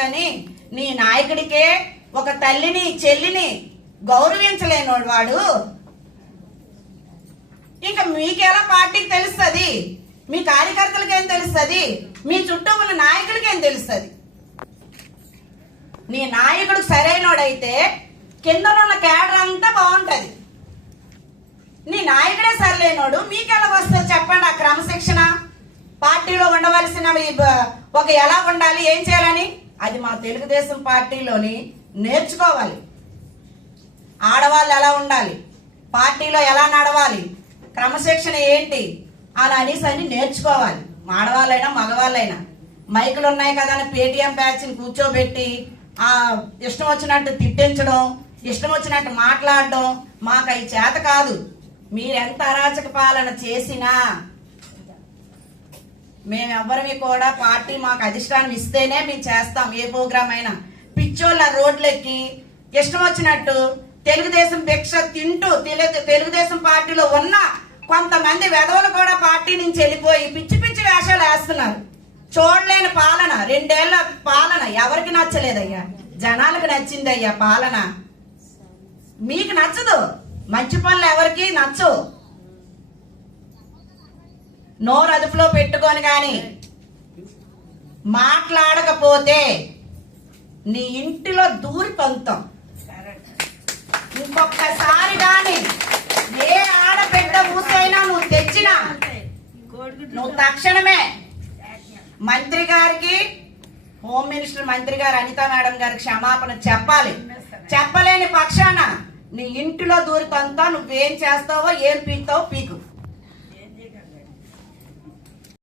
గాని నీ నాయకుడికే ఒక తల్లిని చెల్లిని గౌరవించలేనోడు వాడు. ఇంకా మీకెలా పార్టీకి తెలుస్తుంది? మీ కార్యకర్తలకి ఏం తెలుస్తుంది? మీ చుట్టూ ఉన్న నాయకులకి ఏం తెలుస్తుంది? నీ నాయకుడు సరైనోడైతే కిందనున్న క్యాడర్ అంతా బాగుంటది. నీ నాయకుడే సరిలేనోడు మీకెలా వస్తుంది చెప్పండి? ఆ క్రమశిక్షణ పార్టీలో ఉండవలసినవి ఒక ఎలా ఉండాలి, ఏం చేయాలని అది మా తెలుగుదేశం పార్టీలోని నేర్చుకోవాలి. ఆడవాళ్ళు ఎలా ఉండాలి, పార్టీలో ఎలా నడవాలి, క్రమశిక్షణ ఏంటి అని అనేసి అన్ని నేర్చుకోవాలి. ఆడవాళ్ళైనా మగవాళ్ళైనా. మైకులు ఉన్నాయి కదా అని పేటీఎం బ్యాచ్ని కూర్చోబెట్టి ఇష్టం వచ్చినట్టు తిట్టించడం, ఇష్టం వచ్చినట్టు మాట్లాడడం మాకు అవి చేత కాదు. మీరెంత అరాచక పాలన చేసినా మేమెవ్వరివి కూడా పార్టీ మాకు అధిష్టానం ఇస్తేనే మేము చేస్తాం. ఏ ప్రోగ్రామ్ అయినా పిచ్చోళ్ళ రోడ్లెక్కి ఇష్టం వచ్చినట్టు తెలుగుదేశం భిక్ష తింటూ తెలుగుదేశం పార్టీలో ఉన్న కొంతమంది వెధవలు కూడా పార్టీ నుంచి వెళ్ళిపోయి పిచ్చి పిచ్చి వేషాలు వేస్తున్నారు. చూడలేని పాలన, 2 ఏళ్ల పాలన ఎవరికి నచ్చలేదయ్యా? జనాలకు నచ్చిందయ్యా పాలన. మీకు నచ్చదు, మంచి పనులు ఎవరికి నచ్చవు. నోరు అదుపులో పెట్టుకొని గాని మాట్లాడకపోతే నీ ఇంటిలో దూరి పొందుతాం. ఇంకొకసారి గాని ఏ ఆడబిడ్డ ఊసైనా నువ్వు తెచ్చినా నువ్వు తక్షణమే మంత్రి గారికి, హోమ్ మినిస్టర్ మంత్రి గారు అనితా మేడం గారికి క్షమాపణ చెప్పాలి. చెప్పలేని పక్షాన నీ ఇంటిలో దూరి పొందుతావు. నువ్వేం చేస్తావో ఏం పీకుతావో పీకు.